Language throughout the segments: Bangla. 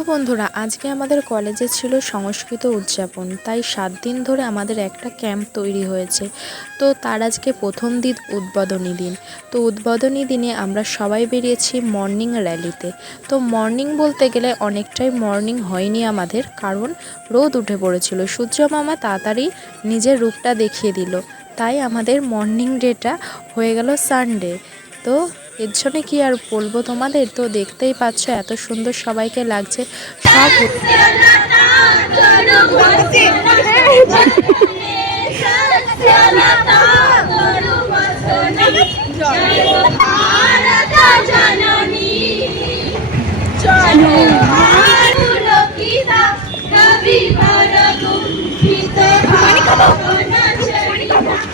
তো বন্ধুরা, আজকে আমাদের কলেজে ছিল সংস্কৃত উদযাপন, তাই সাত দিন ধরে আমাদের একটা ক্যাম্প তৈরি হয়েছে। তো তার আজকে প্রথম দিন উদ্বোধনী দিন। তো উদ্বোধনী দিনে আমরা সবাই বেরিয়েছি মর্নিং র্যালিতে। তো মর্নিং বলতে গেলে অনেকটাই মর্নিং হয়নি আমাদের, কারণ রোদ উঠে পড়েছিল। সূর্য মামা তাড়াতাড়ি নিজের রূপটা দেখিয়ে দিল। তাই আমাদের মর্নিং ডেটা হয়ে গেল সানডে। তো এর জন্য কি আর বলব তোমাদের? তো দেখতেই পাচ্ছ এত সুন্দর সবাইকে লাগছে। সব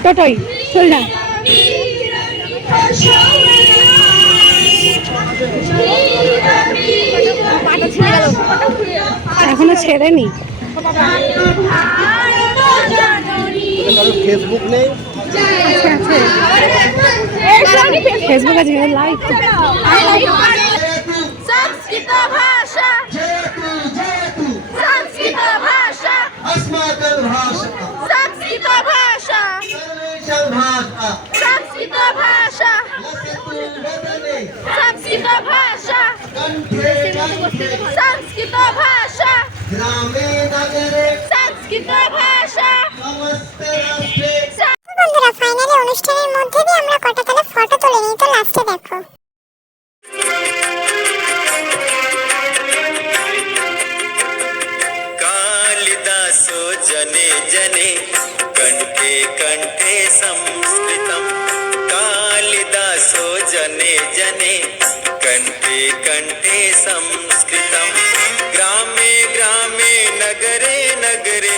টোটোই চল না। এখনো ছেড়েনি ফেসবুক নেই ফেসবুক আছে লাইভ संस्कृत भाषा संस्कृत भाषा अस्माकं भाषा संस्कृत भाषा सर्वेषां भाषा संस्कृत भाषा लसतु वदने संस्कृत भाषा कण्ठे कण्ठे संस्कृत भाषा ग्रामे नगरे संस्कृत भाषा समस्त राष्ट्रे বন্ধুরা ফাইনালি অনুষ্ঠানের মধ্যে দিয়ে আমরা কটা তাহলে ফটো তুলে নিই তো লাস্টে দেখো कालिदासो जने जने कण्ठे कण्ठे संस्कृतं कालिदासो जने जने कण्ठे कण्ठे संस्कृतं नगरे नगरे